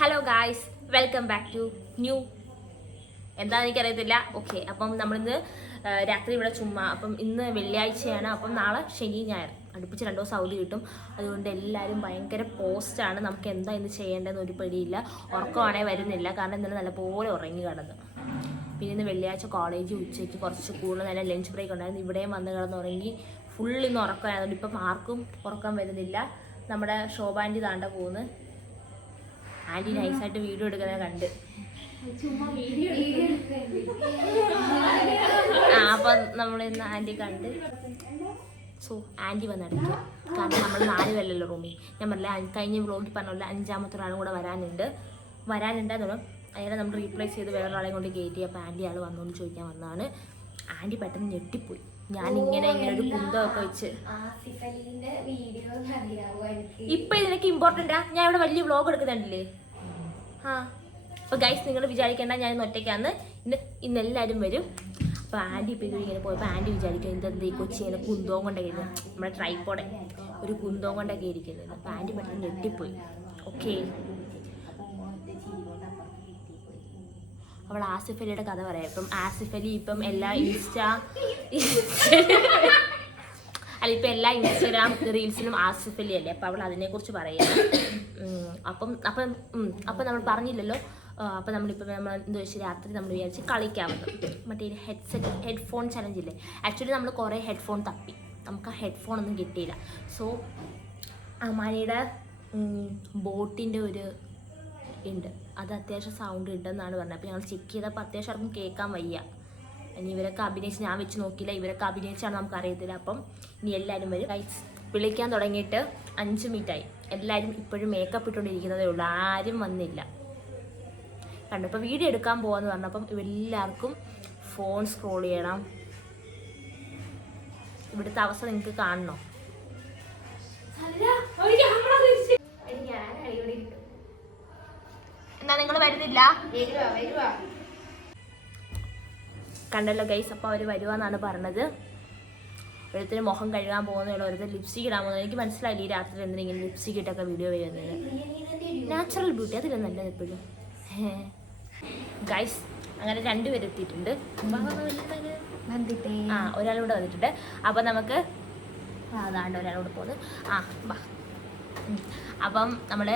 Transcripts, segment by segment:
Hello guys, welcome back to new എന്താണെന്ന് എനിക്കറിയത്തില്ല. Okay, അപ്പം നമ്മളിന്ന് രാത്രി ഇവിടെ ചുമ്മാ. അപ്പം ഇന്ന് വെള്ളിയാഴ്ചയാണ്. അപ്പം നാളെ ശനി ഞായർ അടുപ്പിച്ച് 2 ദിവസം അവധി കിട്ടും. അതുകൊണ്ട് എല്ലാവരും ഭയങ്കര പോസ്റ്റാണ്. നമുക്ക് എന്താ ഇന്ന് ചെയ്യേണ്ടതെന്ന് ഒരു പിടിയില്ല. ഉറക്കമാണെങ്കിൽ വരുന്നില്ല, കാരണം ഇന്നലെ നല്ലപോലെ ഉറങ്ങി കിടന്നു. പിന്നെ ഇന്ന് വെള്ളിയാഴ്ച കോളേജ് ഉച്ചയ്ക്ക് കുറച്ച് കൂടുതൽ നേരം ലഞ്ച് ബ്രേക്ക് ഉണ്ടായിരുന്നു. ഇവിടെയും വന്ന് കിടന്നുറങ്ങി. ഫുൾ ഇന്ന് ഉറക്കമായതുകൊണ്ട് ഇപ്പം ആർക്കും ഉറക്കം വരുന്നില്ല. നമ്മുടെ ശോഭാൻറ്റി താണ്ട പോകുന്നു. ആൻറ്റി നൈസായിട്ട് വീഡിയോ എടുക്കുന്നത് കണ്ട് അപ്പം നമ്മളിന്ന് ആൻറ്റി കണ്ട്. സോ ആൻറ്റി വന്നടയ്ക്കുക, കാരണം നമ്മൾ 4 പേരല്ലോ റൂമിൽ. ഞാൻ പറഞ്ഞില്ല, കഴിഞ്ഞ വ്ളോഗിൽ പറഞ്ഞില്ല 5ാമത്തെ ഒരാളും കൂടെ വരാനുണ്ടെന്നുള്ള അയാളെ നമ്മൾ റീപ്ലേസ് ചെയ്ത് വേറൊരാളെയും കൊണ്ട് കയറ്റി. അപ്പോൾ ആൻറ്റി ആൾ വന്നുകൊണ്ട് ചോദിക്കാൻ വന്നതാണ്. ആൻറ്റി പെട്ടെന്ന് ഞെട്ടിപ്പോയി. ഞാനിങ്ങനെ ഒരു കുന്തമൊക്കെ വെച്ച് ഇപ്പൊ ഇതിനൊക്കെ ഇമ്പോർട്ടൻ്റാ. ഞാൻ ഇവിടെ വലിയ വ്ളോഗ് എടുക്കുന്നുണ്ടല്ലേ. അപ്പോൾ ഗൈസ്, നിങ്ങൾ വിചാരിക്കേണ്ട ഞാൻ ഇന്ന് ഒറ്റയ്ക്കാന്ന്. ഇന്ന് എല്ലാവരും വരും. അപ്പോൾ ആൻറ്റി ഇപ്പോൾ ഇങ്ങനെ പോയപ്പോൾ ആൻറ്റി വിചാരിക്കും എന്തെന്ത് ഈ കൊച്ചി ഇങ്ങനെ കുന്തവും കൊണ്ടൊക്കെ ഇരുന്നത്. നമ്മുടെ ട്രൈപ്പോടെ ഒരു കുന്തവും കൊണ്ടൊക്കെ ഇരിക്കുന്നത്. അപ്പോൾ ആൻറ്റി പെട്ടെന്ന് ഞെട്ടിപ്പോയി. ഓക്കെ, അവൾ ആസിഫ് അലിയുടെ കഥ പറയാം. ഇപ്പം ആസിഫ് അലി ഇപ്പം എല്ലാ ഇപ്പം എല്ലാ ഇൻസ്റ്റാഗ്രാം റീൽസിലും ആസിഫ് അലി അല്ലേ. അപ്പം അവൾ അതിനെക്കുറിച്ച് പറയുക. അപ്പം നമ്മൾ പറഞ്ഞില്ലല്ലോ. അപ്പം നമ്മളിപ്പോൾ നമ്മൾ എന്താ വെച്ചാൽ രാത്രി നമ്മൾ വിചാരിച്ച് കളിക്കാമെന്ന്. മറ്റേ ഹെഡ്ഫോൺ ചലഞ്ചില്ലേ. ആക്ച്വലി നമ്മൾ കുറേ ഹെഡ്ഫോൺ തപ്പി, നമുക്ക് ആ ഹെഡ്ഫോൺ ഒന്നും കിട്ടിയില്ല. സോ അമ്മാനിയുടെ ബോട്ടിൻ്റെ ഒരു ഉണ്ട്, അത് അത്യാവശ്യം സൗണ്ട് ഉണ്ടെന്നാണ് പറഞ്ഞത്. അപ്പോൾ ഞങ്ങൾ ചെക്ക് ചെയ്തപ്പോൾ അത്യാവശ്യം ആർക്കും കേൾക്കാൻ വയ്യ. ഇനി ഇവരൊക്കെ അഭിനയിച്ച്, ഞാൻ വെച്ച് നോക്കിയില്ല, ഇവരൊക്കെ അഭിനയിച്ചാണ് നമുക്കറിയത്തില്ല. അപ്പം ഇനി എല്ലാവരും വരും. വിളിക്കാൻ തുടങ്ങിയിട്ട് 5 മിനിറ്റായി. എല്ലാവരും ഇപ്പോഴും മേക്കപ്പ് ഇട്ടുകൊണ്ടിരിക്കുന്നതേ ഉള്ളൂ, ആരും വന്നില്ല. കണ്ടു, ഇപ്പോൾ വീഡിയോ എടുക്കാൻ പോകാമെന്ന് പറഞ്ഞപ്പം എല്ലാവർക്കും ഫോൺ സ്ക്രോൾ ചെയ്യണം. ഇവിടുത്തെ അവസ്ഥ നിങ്ങൾക്ക് കാണണോ? എന്താ നിങ്ങൾ വരുന്നില്ല? കണ്ടല്ലോ ഗൈസ്, അപ്പോൾ അവർ വരുവാന്നാണ് പറഞ്ഞത്. ഓരോരുത്തർ മുഖം കഴുകാൻ പോകുന്നതല്ലോ, ഓരോരുത്തർ ലിപ്സ്റ്റിക് ഇടാൻ പോകുന്നത്. എനിക്ക് മനസ്സിലായില്ല ഈ രാത്രി എന്തെങ്കിലും ലിപ്സ്റ്റിക് ഇട്ടൊക്കെ വീഡിയോ വരുന്നത്. നാച്ചുറൽ ബ്യൂട്ടി അതില്ല നല്ലത് എപ്പോഴും. ഗൈസ്, അങ്ങനെ 2 പേര് എത്തിയിട്ടുണ്ട്. ഒരാളൂടെ വന്നിട്ടുണ്ട്. അപ്പം നമുക്ക് അതാണ്ട് ഒരാളോട് പോകുന്നത്. അപ്പം നമ്മൾ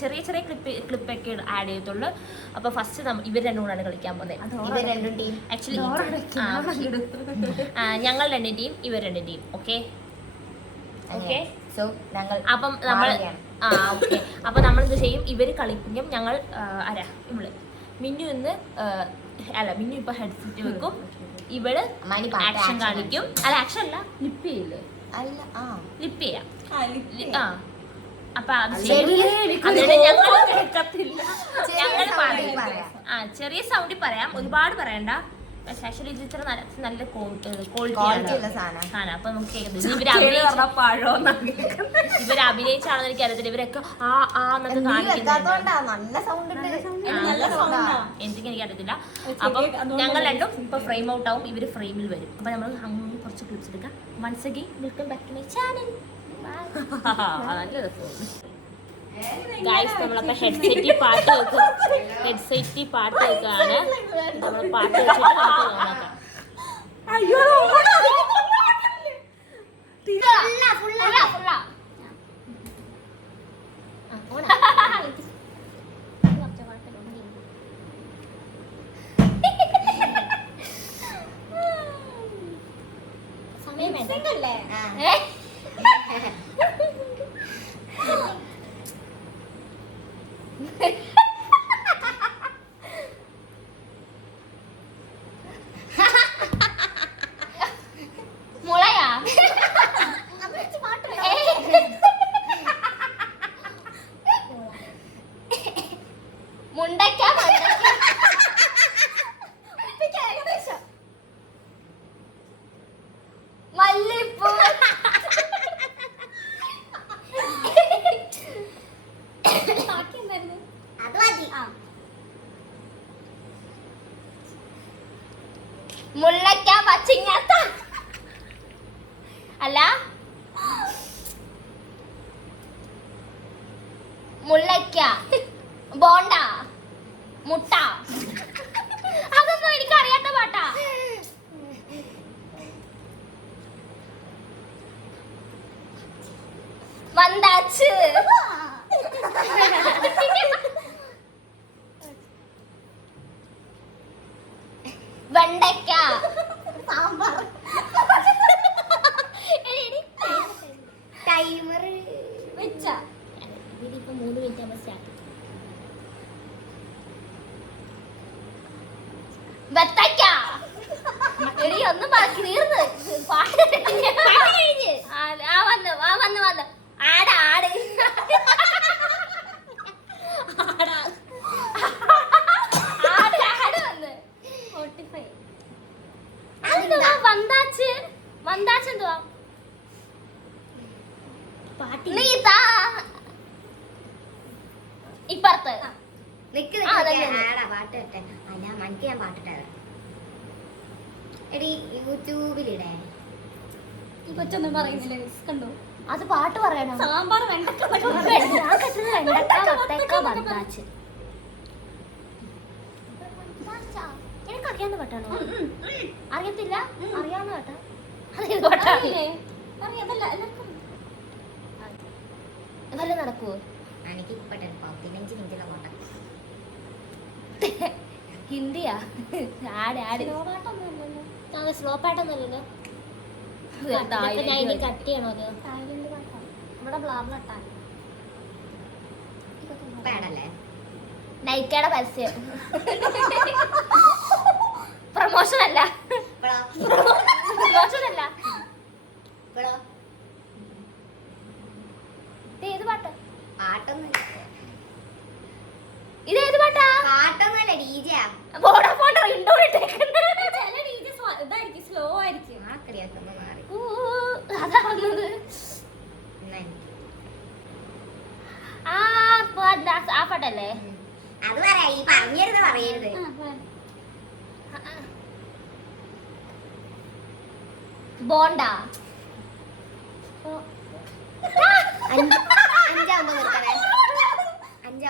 ചെറിയ ക്ലിപ്പൊക്കെ ആഡ് ചെയ്യത്തുള്ളൂ. അപ്പോൾ ഫസ്റ്റ് ഇവർ 2 കൂടാണ് കളിക്കാൻ പോകുന്നത്. ആക്ച്വലി ഞങ്ങൾ 2 ടീം, ഇവർ 2 ടീം. Okay okay. അപ്പം നമ്മൾ ഓക്കെ. അപ്പം നമ്മളെന്ത് ചെയ്യും, ഇവർ കളിപ്പിക്കും. ഞങ്ങൾ മിന്നു മിന്നു ഇപ്പൊ ഹെഡ്സെറ്റ് വെക്കും. ഇവള് ആക്ഷൻ കാണിക്കും. ആക്ഷൻ അല്ല, ലിപ്പ് ചെയ്യില്ലേ, ലിപ്പ് ചെയ്യാം. അപ്പൊ അത് ഞങ്ങൾ പറയും. ചെറിയ സൗണ്ടിൽ പറയാം, ഒരുപാട് പറയണ്ട. പക്ഷെ ആക്ച്വലി ഇത് ഇത്ര നല്ല ക്വാളിറ്റിയുള്ള സാധനം. അപ്പൊ നമുക്ക് കേൾക്കുന്നത് ഇവർ അഭിനയിച്ചാണെന്ന് എനിക്ക് അറിയത്തില്ല. ഇവരൊക്കെ എന്നൊക്കെ കാണിക്കുന്നുണ്ട്. എന്തൊക്കെ എനിക്ക് അറിയത്തില്ല. അപ്പം ഞങ്ങൾ 2 ഇപ്പൊ ഫ്രെയിം ഔട്ട് ആവും, ഇവര് ഫ്രെയിമിൽ വരും. അപ്പൊ നമ്മൾ കുറച്ച് ക്ലിപ്സ് എടുക്കാം. Once again welcome back to my channel. നല്ല രസമാണ് ഗൈസ്. നമ്മളപ്പോ ഹെഡ്സെറ്റിൽ പാട്ട് വെക്കാണ്. നമ്മൾ പാട്ട് വെച്ചിട്ട് നമുക്ക് നോക്കാം. സമയം വേണ്ടല്ലേ? മുള്ളക്ക പച്ചിങ്ങാത്ത അല്ല മുള്ളയ്ക്ക, ബോണ്ട, മുട്ട. അതൊന്നും എനിക്ക് അറിയാത്ത പാട്ടാ. വന്താച്ച്, വെണ്ടയ്ക്ക, സാമ്പാർ, ടൈമർ വെച്ച. ഇതിപ്പോ 3 മിനിറ്റ് ആകുമ്പോൾ സ്റ്റാർട്ട്. വെത്തയ്ക്ക. എടി ഒന്നും ബാക്കി തീർന്ന് പാട്ട് കഴിഞ്ഞ് വന്ന് ആട് ആട് ആട് ആട് വന്ന് 45. അതെന്തുവാ വന്താച്ച്? വന്താച്ച് എന്തുവാ? ഇപ്പുറത്ത് യൂട്യൂബിലിടെ ഈ കൊച്ചൊന്നും പറയുന്നില്ല. കണ്ടോ അത് പാട്ട് പറയണം. സാമ്പാർ വെണ്ടക്ക വന്താച്ച്. എനിക്കറിയാവുന്ന പാട്ടാണോ? അറിയത്തില്ല. അറിയാവുന്ന പാട്ടാ. വല്ല നടക്കുവോ? എനിക്ക് 15 മിനിറ്റിലെ പാട്ടാ. ഹിന്ദിയാ? ആട് ആട്. സ്ലോ പാട്ടൊന്നുമല്ലല്ലോ. ഞാൻ ഇനി കട്ട് ചെയ്യണോ? നമ്മുടെ ബ്ലാബ്ലട്ടാ പാടല്ലേ? നൈക്കയുടെ പരസ്യം. പ്രമോഷൻ അല്ല. പ്രമോഷൻ അല്ല. ഏത് പാട്ട്? പാട്ടൊന്നുമില്ല. ഇതേത് പാട്ടാ? പാട്ടൊന്നുമല്ല, ഡിജെയാ. വോഡാഫോൺ റിംഗ്ടോൺ ഇട്ടേക്കുന്നത്. ചില ഡിജെ ഇതായിരിക്കും, സ്ലോ ആയിരിക്കും. ആക്കടിയാക്കുന്നു മാറി. അതാ വന്നത്. ആ പാട്ടല്ലേ? അത് പറയാ, ഈ പറഞ്ഞരുത് പറയരുത്. ബോണ്ട. 5 നിർത്തണേ. 5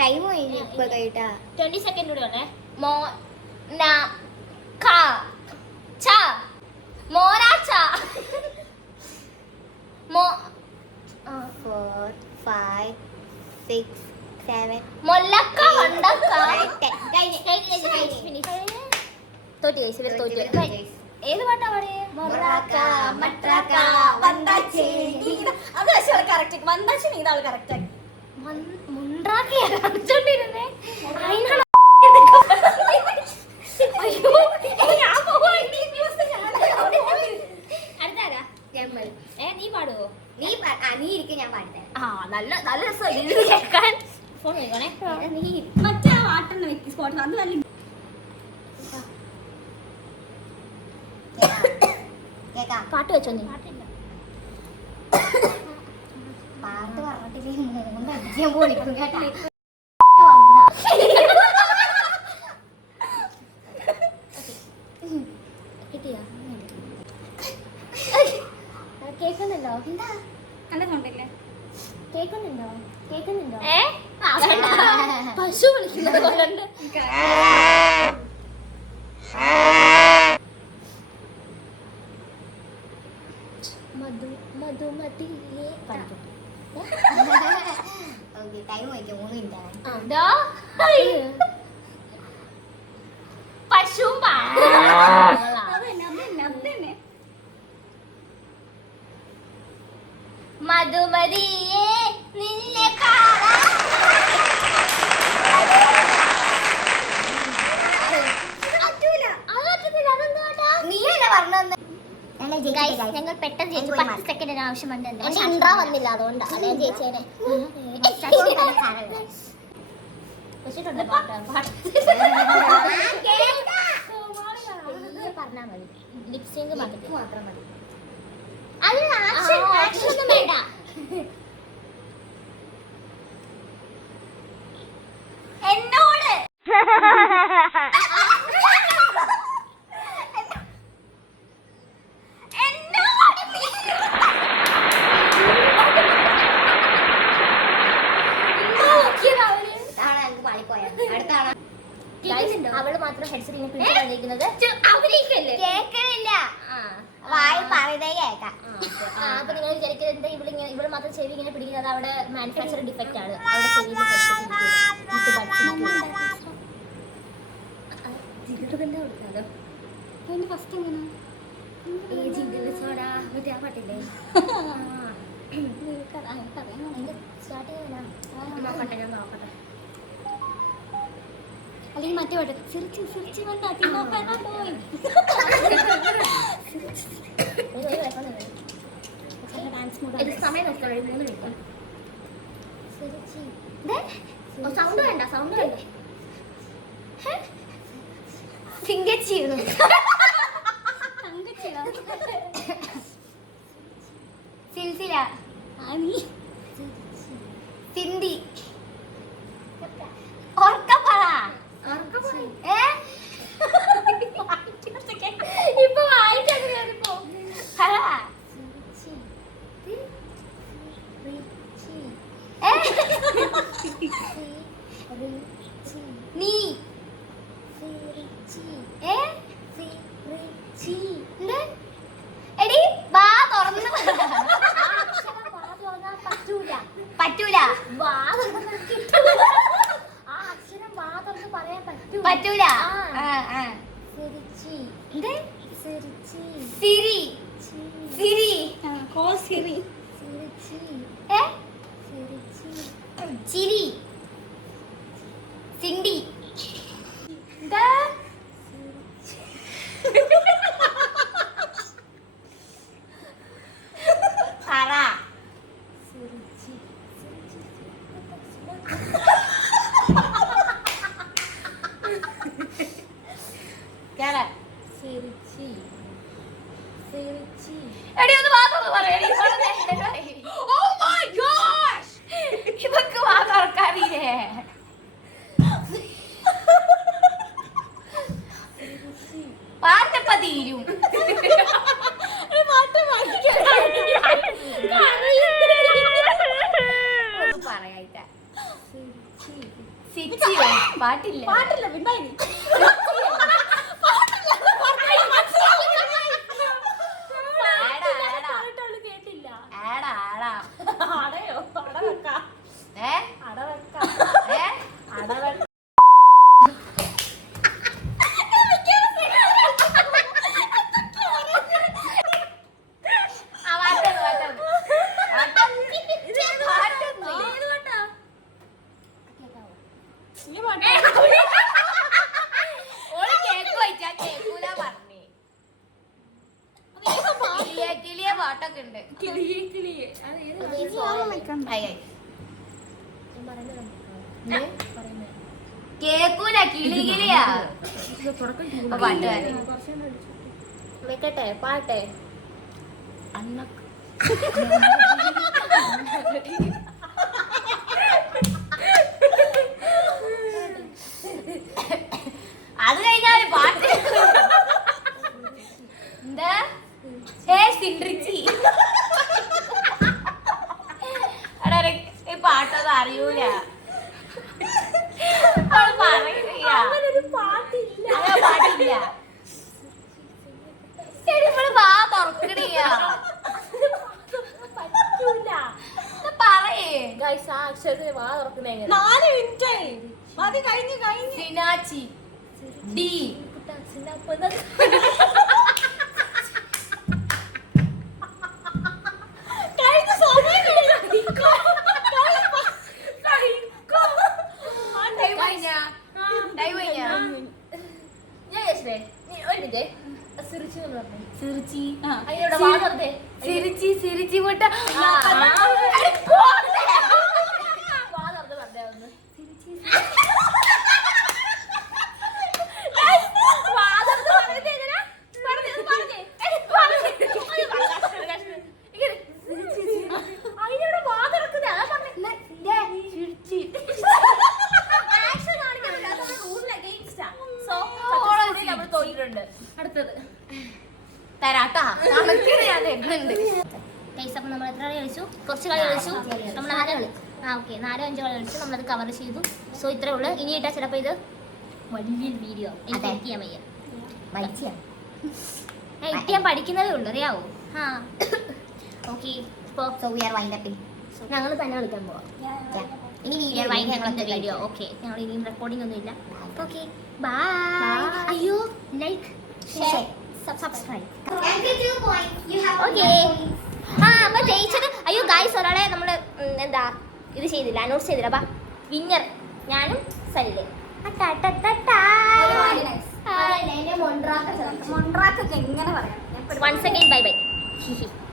ടൈം 20 സെക്കൻഡ് കൂടെ ഉള്ളേ. മോ ന ക ച മോരാച്ച മോ 4 5 6 7 മൊല്ലക്ക വണ്ടക്ക. തോറ്റി ഗൈസ്, ഇവർ തോറ്റു. ഏത് പാട്ടാ പാടിയേ? മൊറാക്ക മട്രാക്ക വന്താച്ചി. അത് പക്ഷേ കറക്റ്റ്. വന്താച്ചി നീ ഇതാൾ കറക്റ്റ് ആക്കി. മുണ്ടാക്കിയാ കാണിച്ചോണ്ടിരുന്നേ. നീ പാടുവോ? നീ ഇരിക്കും, ഞാൻ പാടിത്തരാം. ആ നല്ല നല്ല രസം കേൾക്കാൻ. ഫോൺ കഴിക്കണേ. നീ മറ്റേ പാട്ടെന്ന് വെക്കി സ്പോട്ട്. അത് നല്ല കേക്കാം. പാട്ട് വെച്ചോ നീ? പാട്ട് പറഞ്ഞിട്ടില്ലേ 3 അടിക്കാൻ പോളിക്കും കേട്ടാ. കിട്ടിയാ? കേൾക്കുന്നുണ്ടോ? എന്താ എന്റെ തൊണ്ടല്ലേ? കേൾക്കുന്നുണ്ടോ? കേൾക്കുന്നുണ്ടോ? പശു വിളിക്കുന്നത് പോലുണ്ട്. മധുമതിയെ ടൈം വയ്ക്കാം, 3 മിനിറ്റാണ്. പശു മധുമതിയെ നിന്നെ നീയല്ലേ പറഞ്ഞത്? നല്ല ഞങ്ങൾ പെട്ടെന്ന് ജയിച്ചു. 10 സെക്കൻഡിന് ആവശ്യമുണ്ട്. എന്റെ ഇൻട്രാ വന്നില്ല, അതുകൊണ്ടാണ് ഞാൻ ജയിച്ചേനെ. പറഞ്ഞാ മതി. ലിപ്സിംഗ് മാത്രം മതി. അത് ആക്ഷൻ ഒന്നും വേണ്ട. എന്നോട് അവള് മാത്രം ഹെഡ്സെറ്റ് ഇങ്ങനെ പിടിച്ചിരിക്കുന്നത്. കേക്കണില്ല. വായി പറയുന്നേ കേക്കാം. അപ്പൊ നിങ്ങൾ വിചാരിക്കുന്നത് ഇവള് മാത്രം ചെവി ഇങ്ങനെ പിടിക്കുന്നത് അവിടെ മാനുഫാക്ചർ ഡിഫക്റ്റ് ആണ്. അവിടെ ചെവിയിൽ ഫസ്റ്റ് എങ്ങനെ മറ്റേ ആ പാട്ടില്ലേ സ്റ്റാർട്ട് ചെയ്യാനാ? നോക്കട്ടെ, ഞാൻ നോക്കട്ടെ. അല്ലെങ്കിൽ മറ്റേ പാട്ട് സിറിച്ച് സിറിച്ച് കൊണ്ടാക്കി പോയി. ഡാൻസ് ഇത് സമയം നോക്കാം, 3 മിനിറ്റ്. സൗണ്ട് വേണ്ട, സൗണ്ട് വേണ്ട. സിംഗച്ചിരുന്നു. സിൽസില. സിന്ധി. ഓർക്കപ്പറ. ഇപ്പൊ വായിച്ചോ. നീ എടി വാ തുറന്ന് പറ്റൂല. പറ്റൂല. സിരി. സിരി. ചിരി. സിണ്ടി. പറ. എടി ഒന്ന് വാതൊന്ന് പറയടി. Oh my gosh! ഇതൊക്കെ വാ തുറക്കാറില്ലേ? പാട്ടപ്പ തീരും. പറയായിട്ട പാട്ടില്ല. പാട്ടൊക്കെ ഉണ്ട്. കേക്കൂല, കിളി കിളിയാ പാട്ടുകാരൻ. വെക്കട്ടെ പാട്ടെ. അത് കഴിഞ്ഞാല് പാട്ട് എന്താ? സിൻട്രിച്ചി. ഈ പാട്ടൊന്നും അറിയൂല. പാട്ടില്ല. ശരി, വാ തുറക്കണില്ല. പറയേ ഗൈസ്, ആ അക്ഷരത്തിന് വാ തുറക്കുന്ന എങ്ങനെ? 4 മിനിറ്റായി. മതി, കഴിഞ്ഞു. സിനാച്ചി. ഡി. ഞാൻ ഒരു സിറിച്ചി എന്ന് പറഞ്ഞു. സിറിച്ചി. അതിനോട് എത്ര കളി കളിച്ചു? കുറച്ച് കളി കളിച്ചു. നമ്മൾ ഓക്കെ 4-5 കളി കളിച്ചു. നമ്മളത് കവർ ചെയ്തു. സോ ഇത്രേ ഉള്ളൂ. ഇനി ഇട്ടാ ചിലപ്പോൾ ഇത് വലിയൊരു വീഡിയോ എനിക്ക് എഡിറ്റ് ചെയ്യാൻ വയ്യ. എഡിറ്റ് ചെയ്യാൻ പഠിക്കുന്നതേ ഉള്ളൂ, അറിയാവോ? ആ ഓക്കെ. ഇപ്പോൾ ഞങ്ങൾ തന്നെ കളിക്കാൻ പോവാം. ഇനി വീഡിയോ ഓക്കെ. ഞങ്ങൾ ഇനിയും റെക്കോർഡിംഗ് ഒന്നും ഇല്ല. Okay bye. അയ്യോ ലൈക്ക് ഷെയർ സബ്സ്ക്രൈബ്. ഓക്കെ. അപ്പൊ ജയിച്ചത് അയ്യോ ഗൈസ് ഒരാളെ നമ്മൾ എന്താ ഇത് ചെയ്തില്ല, അനൗൺസ് ചെയ്തില്ല. അപ്പൊ വിന്നർ ഞാനും സലിലെ. മൊണ്ട്രാക്കൊക്കെ എങ്ങനെ പറയാം? Once again bye by.